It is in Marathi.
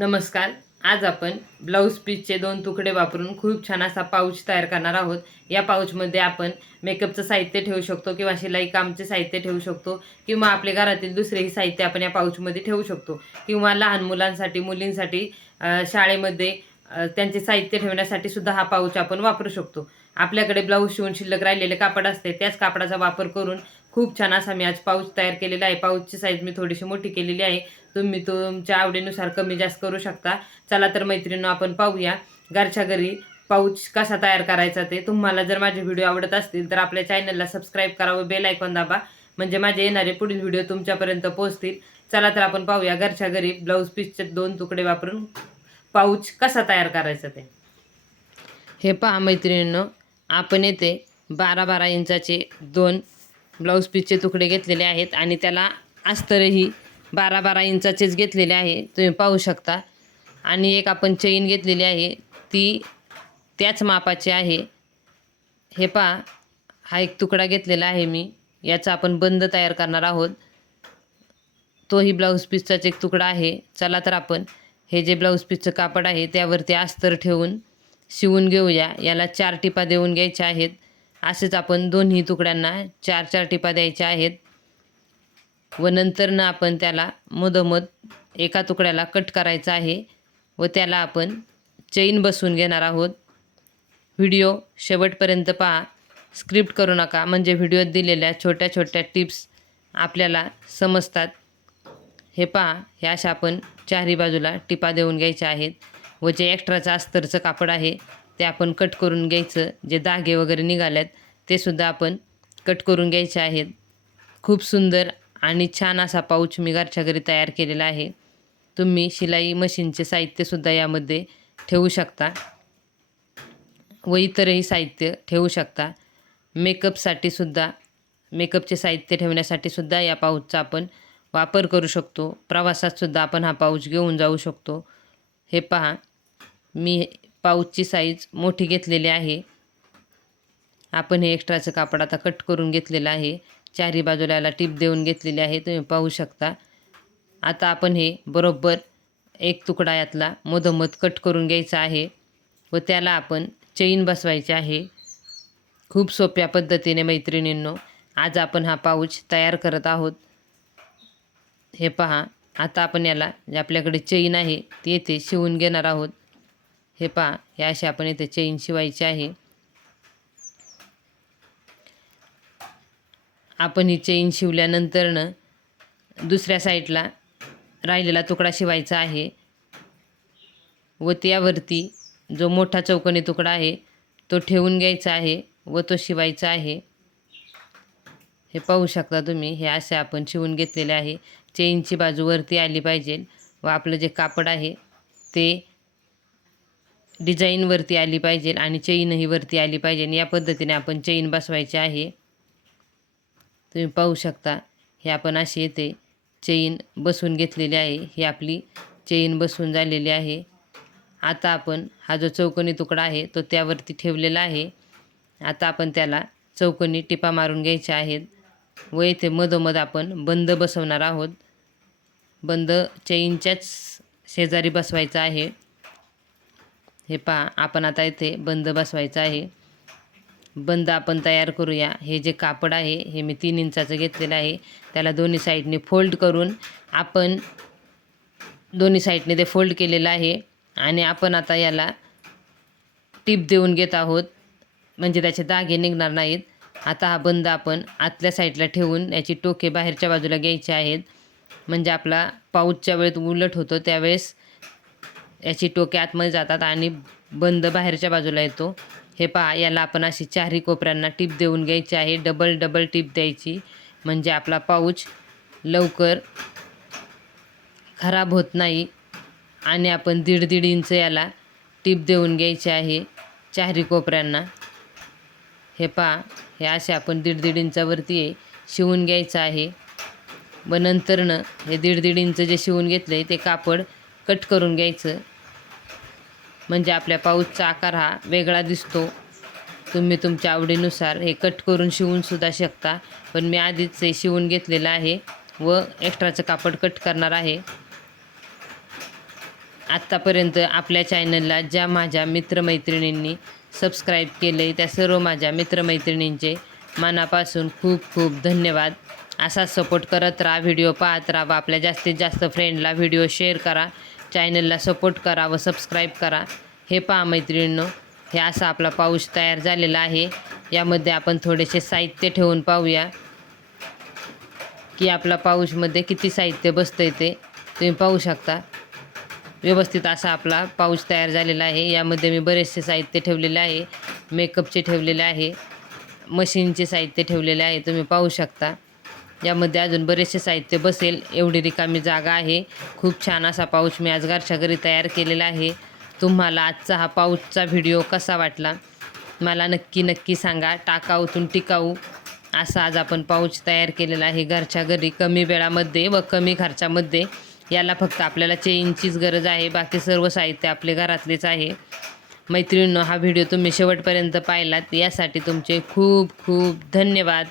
नमस्कार. आज आपण ब्लाऊज पीसचे दोन तुकडे वापरून खूप छान असा पाऊच तयार करणार आहोत. या पाऊचमध्ये आपण मेकअपचं साहित्य ठेवू शकतो किंवा शिलाई कामचे साहित्य ठेवू शकतो किंवा आपल्या घरातील दुसरेही साहित्य आपण या पाऊचमध्ये ठेवू शकतो. किंवा लहान मुलांसाठी मुलींसाठी शाळेमध्ये त्यांचे साहित्य ठेवण्यासाठी सुद्धा हा पाऊच आपण वापरू शकतो. आपल्याकडे ब्लाऊज शिवून शिल्लक राहिलेले कापड असते त्याच कापडाचा वापर करून खूप छान असा मी आज पाऊच तयार केलेला आहे. पाऊचची साईज मी थोडीशी मोठी केलेली आहे. तुम्ही तुमच्या आवडीनुसार कमी जास्त करू शकता. चला तर मैत्रिणीनं आपण पाहूया. घरच्या घरी पाऊच कसा तयार करायचा ते. तुम्हाला जर माझे व्हिडिओ आवडत असतील तर आपल्या चॅनलला सबस्क्राईब करा व बेल आयकॉन दाबा. म्हणजे माझे येणारे पुढील व्हिडिओ तुमच्यापर्यंत पोहोचतील. चला तर आपण पाहूया. घरच्या घरी ब्लाऊज पीसचे दोन तुकडे वापरून पाऊच कसा तयार करायचा ते. हे पहा मैत्रिणींनो आपण येथे बारा बारा इंचाचे दोन ब्लाऊज पीसचे तुकडे घेतलेले आहेत आणि त्याला अस्तरही बारा बारा इंचाचेच घेतलेले आहे. तुम्ही पाहू शकता. आणि एक आपण चैन घेतलेली आहे. ती त्याच मापाची आहे. हे पहा हा एक तुकडा घेतलेला आहे मी. याचा आपण बंद तयार करणार आहोत. तोही ब्लाऊज पीसचाच एक तुकडा आहे. चला तर आपण हे जे ब्लाऊज पीसचं कापड आहे त्यावरती अस्तर ठेवून शिवून घेऊया. याला चार टिपा देऊन घ्यायच्या आहेत. असेच आपण दोन्ही तुकड्यांना चार चार टिपा द्यायच्या आहेत. व नंतरनं आपण त्याला मधोमध एका तुकड्याला कट करायचा आहे व त्याला आपण चैन बसवून घेणार आहोत. व्हिडिओ शेवटपर्यंत पहा. स्क्रिप्ट करू नका म्हणजे व्हिडिओत दिलेल्या छोट्या छोट्या टिप्स आपल्याला समजतात. हे पहा हे अशा आपण चारही बाजूला टिपा देऊन घ्यायच्या आहेत. व जे एक्स्ट्राचं अस्तरचं कापड आहे ते आपण कट करून घ्यायचं. जे धागे वगैरे निघाल्यात ते सुद्धा आपण कट करून घ्यायचे आहेत. खूप सुंदर आणि छान असा पाऊच मी घरच्या घरी तयार केलेला आहे. तुम्ही शिलाई मशीनचे साहित्यसुद्धा यामध्ये ठेवू शकता. व इतरही साहित्य ठेवू शकता. मेकअपसाठी सुद्धा मेकअपचे साहित्य ठेवण्यासाठी सुद्धा या पाऊचचा आपण वापर करू शकतो. प्रवासात सुद्धा आपण हा पाऊच घेऊन जाऊ शकतो. हे पहा मी पाऊचची साईज मोठी घेतलेली आहे. आपण हे एक्स्ट्राचं कापड आता कट करून घेतलेलं आहे. चारी बाजूला याला टीप देऊन घेतलेली आहे. तुम्ही पाहू शकता. आता आपण हे बरोबर एक तुकडा यातला मधोमध कट करून घ्यायचा आहे व त्याला आपण चैन बसवायची आहे. खूप सोप्या पद्धतीने मैत्रिणींनो आज आपण हा पाऊच तयार करत आहोत. हे पहा आता आपण याला जे आपल्याकडे चैन आहे ते येथे शिवून घेणार आहोत. हे पहा हे असे आपण इथे चैन शिवायची आहे. आपण ही चैन शिवल्यानंतरनं दुसऱ्या साईडला राहिलेला तुकडा शिवायचा आहे. व त्यावरती जो मोठा चौकोनी तुकडा आहे तो ठेवून घ्यायचा आहे व तो शिवायचा आहे. हे पाहू शकता तुम्ही हे असे आपण शिवून घेतलेले आहे. चेनची बाजू वरती आली पाहिजे व आपलं जे कापड आहे ते डिझाईनवरती आली पाहिजे आणि चेनही वरती आली पाहिजे. या पद्धतीने आपण चेन बसवायची आहे. तुम्ही पाहू शकता हे आपण अशी येते चेन बसून घेतलेली आहे. ही आपली चेन बसून झालेली आहे. आता आपण हा जो चौकोनी तुकडा आहे तो त्यावरती ठेवलेला आहे. आता आपण त्याला चौकोनी टिपा मारून घ्यायच्या आहेत. व येथे मधोमध आपण बंद बसवणार आहोत. बंद चैनच्याच शेजारी बसवायचा आहे. हे पहा आपण आता इथे बंद बसवायचं आहे. बंद आपण तयार करूया. हे जे कापड आहे हे मी तीन इंचाचं घेतलेलं आहे. त्याला दोन्ही साईडने फोल्ड करून आपण दोन्ही साईडने ते फोल्ड केलेलं आहे. आणि आपण आता याला टीप देऊन घेत आहोत. म्हणजे त्याचे दागे निघणार नाहीत. आता हा बंद आपण आतल्या साईडला ठेवून याची टोके बाहेरच्या बाजूला घ्यायचे आहेत. म्हणजे आपला पाऊसच्या वेळेत उलट होतो. त्यावेळेस याची टोके आतमध्ये जातात आणि बंद बाहेरच्या बाजूला येतो. हे पहा याला आपण अशी चारही कोपऱ्यांना टीप देऊन घ्यायची आहे. डबल डबल टीप द्यायची. म्हणजे आपला पाऊच लवकर खराब होत नाही आणि आपण दीड दीड इंच याला टीप देऊन घ्यायची आहे चारही कोपऱ्यांना. हे पहा हे असे आपण दीड दीड इंचावरती आहे शिवून घ्यायचं आहे. व नंतरनं हे दीड दीड इंच जे शिवून घेतलं आहे ते कापड कट करून घ्यायचं. म्हणजे आपल्या पाऊसचा आकार हा वेगळा दिसतो. तुम्ही तुमच्या आवडीनुसार हे कट करून शिवूनसुद्धा शकता. पण मी आधीच हे शिवून घेतलेलं आहे व एक्स्ट्राचं कापड कट करणार आहे. आत्तापर्यंत आपल्या चॅनलला ज्या माझ्या मित्रमैत्रिणींनी सबस्क्राईब केले त्या सर्व माझ्या मित्रमैत्रिणींचे मनापासून खूप खूप धन्यवाद. असा सपोर्ट करत राहा व्हिडिओ पाहत राहा व आपल्या जास्तीत जास्त फ्रेंडला व्हिडिओ शेअर करा. चॅनलला सपोर्ट करा व सबस्क्राईब करा. हे पहा मैत्रिणींनो हे असा आपला पाऊस तयार झालेला आहे. यामध्ये आपण थोडेसे साहित्य ठेवून पाहूया. की आपला पाऊसमध्ये किती साहित्य बसतं ते तुम्ही पाहू शकता. व्यवस्थित असा आपला पाऊस तयार झालेला आहे. यामध्ये मी बरेचसे साहित्य ठेवलेले आहे. मेकअपचे ठेवलेले आहे. मशीनचे साहित्य ठेवलेले आहे. तुम्ही पाहू शकता. यामध्ये अजून बरेचसे साहित्य बसेल. एवढी रिकामी जागा आहे. खूप छान असा पाऊच मी आज घरच्या घरी तयार केलेला आहे. तुम्हाला आजचा हा पाऊचचा व्हिडिओ कसा वाटला? मला नक्की नक्की सांगा. टाकाऊतून टिकाऊ. असा आज आपण पाऊच तयार केलेला आहे घरच्या घरी. कमी वेळामध्ये व कमी खर्चामध्ये. याला फक्त आपल्याला चेनचीच गरज आहे. बाकी सर्व साहित्य आपले घरातलेच आहे. मैत्रिणींनो हा व्हिडिओ तुम्ही शेवटपर्यंत पाहिलात. यासाठी तुमचे खूप खूप धन्यवाद.